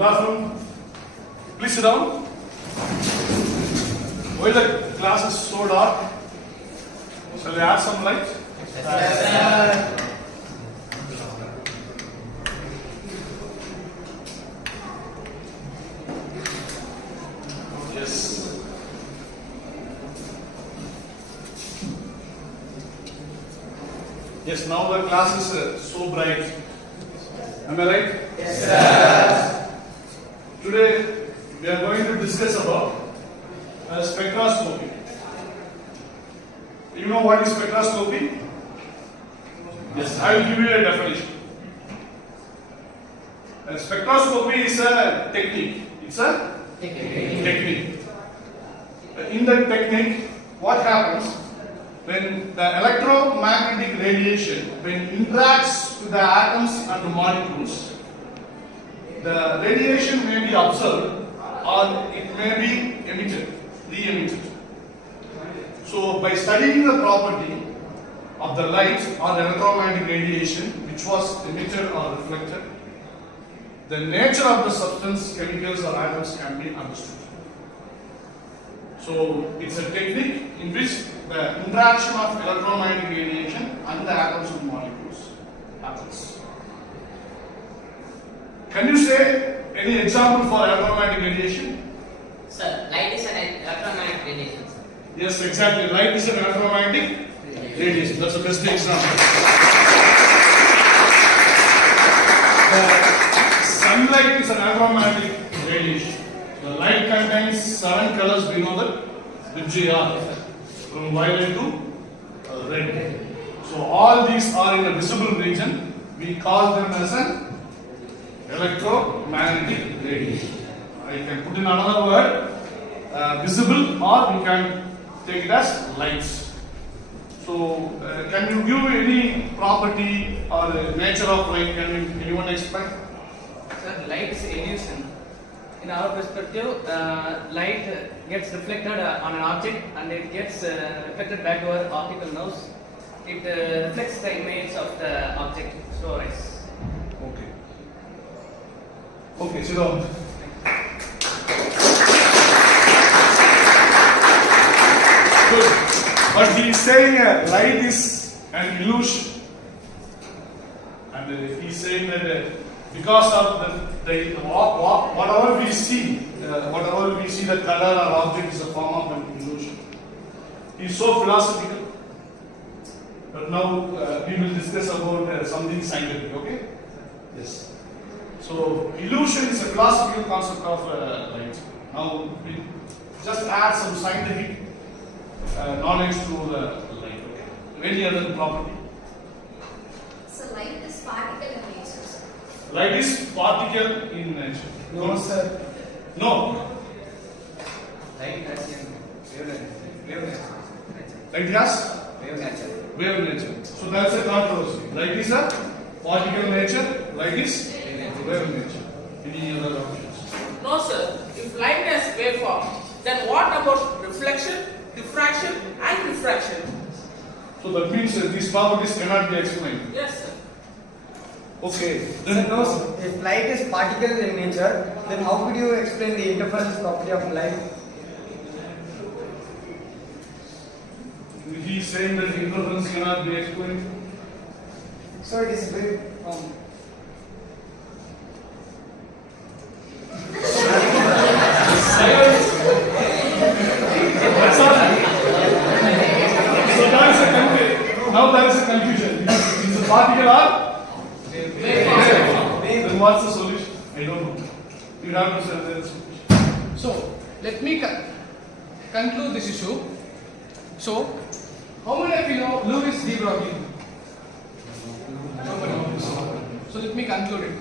Good afternoon. Please sit down. Why the class is so dark? Shall we add some light? Yes, sir. Yes. Yes, now the class is so bright. Am I right? Yes, sir. Today we are going to discuss about spectroscopy. You know what is spectroscopy? Yes, I will give you a definition. Spectroscopy is a technique. It's a technique. In that technique, what happens when the electromagnetic radiation, when it interacts with the atoms and the molecules, the radiation may be observed or it may be emitted, re-emitted. So, by studying the property of the light or the electromagnetic radiation which was emitted or reflected, the nature of the substance, chemicals or atoms can be understood. So, it's a technique in which the interaction of electromagnetic radiation and the atoms and molecules happens. Can you say any example for electromagnetic radiation? Sir, light is an electromagnetic radiation. Yes, exactly. Light is an electromagnetic radiation. That's the best example. Sunlight is an electromagnetic radiation. The light contains 7 colors, we know that, which are from violet to red. So all these are in a visible region. We call them as an electromagnetic radiation. I can put in another word, visible, or we can take it as lights. So can you give any property or nature of light? Can anyone explain? Sir, light is illusion. In our perspective, light gets reflected on an object and it gets reflected back to our optical nerves. It reflects the image of the object through our eyes. Okay. Okay, sit down. Good. But he is saying light is an illusion. And he is saying that because of whatever we see, the color or object is a form of an illusion. He is so philosophical. But now we will discuss about something scientific, okay? Yes. So, illusion is a philosophical concept of light. Now, we just add some scientific knowledge to the light, okay? Any other property? So light is particle in nature, sir. Light is particle in nature. No, sir. No. Light has wave nature. Light has Wave nature. wave nature. So that's a controversy. Light is a particle nature, light is wave nature. Any other options? No, sir. If light has waveform, then what about reflection, diffraction, and refraction? So that means these properties cannot be explained. Yes, sir. Okay. Sir, no, sir. If light is particle in nature, then how could you explain the interference property of light? He is saying that interference cannot be explained. So it is very That's all. So that is a confusion. Now there is a confusion. Is the particle or wave? Then what's the solution? I don't know. You have to say there is a solution. So, let me conclude this issue. So, how many of you know Louis de Broglie? Nobody knows. So, let me conclude it.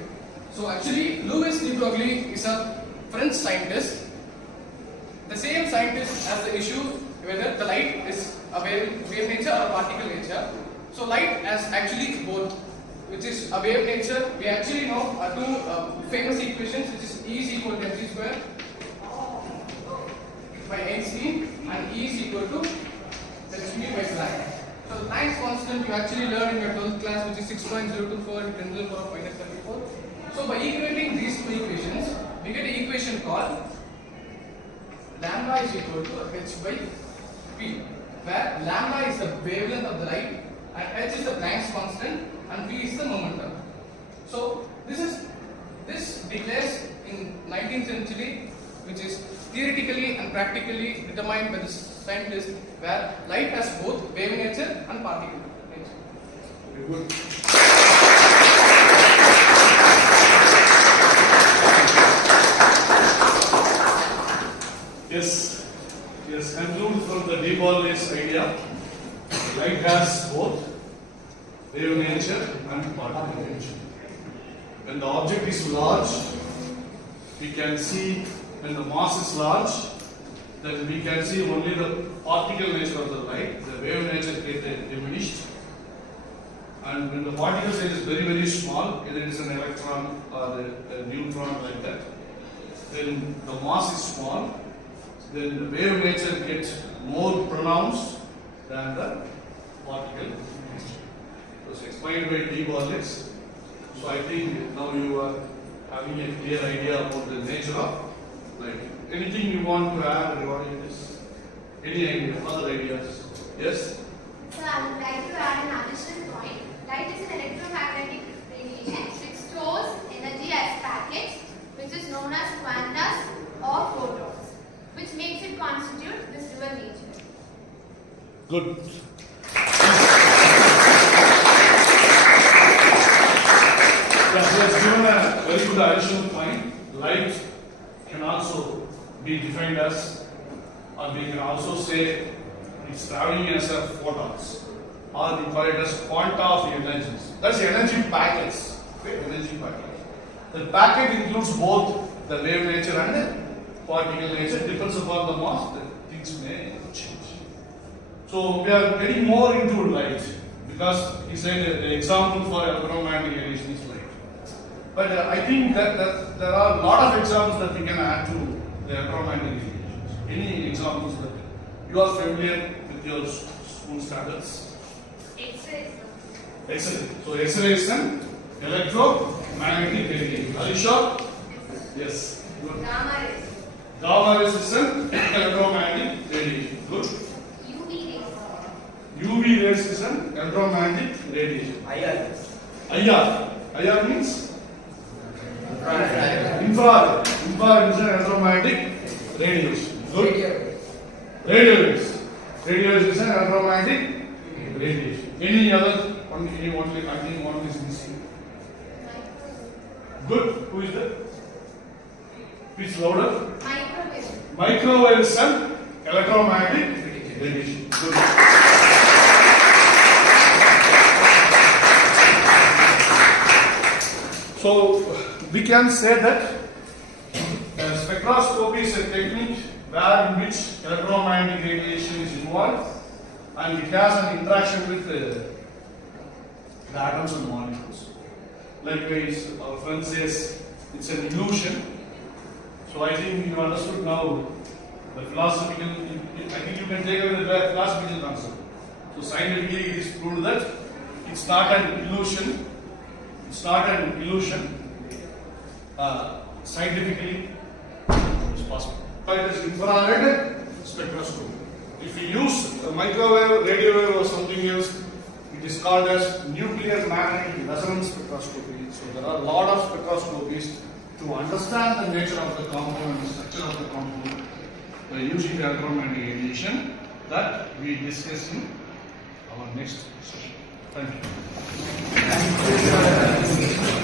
So, actually, Louis de Broglie is a French scientist. The same scientist has the issue whether the light is a wave nature or a particle nature. So, light has actually both, which is a wave nature. We actually know two famous equations, which is E is equal to mc square by Einstein and E is equal to mu by Planck. So the Planck's constant you actually learned in your 12th class, which is 6.024 10 to the power of -34. So by equating these two equations, lambda is equal to h by p, where lambda is the wavelength of the light and h is the Planck's constant and p is the momentum. So this declares in 19th century, which is theoretically and practically determined by the scientists, where light has both wave nature and particle nature. Very good. Yes, conclude from the de Broglie's idea. Light has both wave nature and particle nature. When the object is large, we can see, when the mass is large, then we can see only the particle nature of the light, the wave nature gets diminished. And when the particle size is very, very small, either it is an electron or a neutron like that, then the mass is small, then the wave nature gets more pronounced than the particle nature. It was explained by de Broglie. So I think now you are having a clear idea about the nature of light. Anything you want to add regarding this? Any idea, other ideas? Yes? So I would like to add an additional point. Light is an electromagnetic radiation which stores energy as packets, which is known as quantas or photons, which makes it constitute this dual nature. Good. Yes, he has given a very good additional point. Light can also be defined as, or we can also say it's traveling as a photons, or we call it as quanta of energies. That's energy packets. Okay, energy packets. The packet includes both the wave nature and the particle nature. Depends upon the mass, the things may change. So we are getting more into light because he said the example for electromagnetic radiation is light. But I think that there are a lot of examples that we can add to the electromagnetic radiations. Any examples that you are familiar with your school standards? X-rays. Excellent. So X-ray is an electromagnetic radiation. Are you sure? Yes. Good. Gamma rays. Gamma rays is an electromagnetic radiation. Good. UV rays. UV rays is an electromagnetic radiation. IR. IR. IR means infrared. Infrared is an electromagnetic radiation. Good. Radio waves. Radio waves is an electromagnetic radiation. Any other one? Any one? I think one is missing. Good. Who is that? Please louder. Microwave. Microwave is an electromagnetic radiation. Good. So we can say that spectroscopy is a technique where in which electromagnetic radiation is involved and it has an interaction with the atoms and molecules. Likewise, our friend says it's an illusion. So I think you understood now the philosophical, I think you can take away the philosophical concept. So scientifically it is proved that it's not an illusion. It's not an illusion. Scientifically, it's possible. It is infrared spectroscopy. If we use a microwave, radio wave, or something else, it is called as nuclear magnetic resonance spectroscopy. So there are a lot of spectroscopies to understand the nature of the compound and the structure of the compound by using the electromagnetic radiation that we discuss in our next session. Thank you.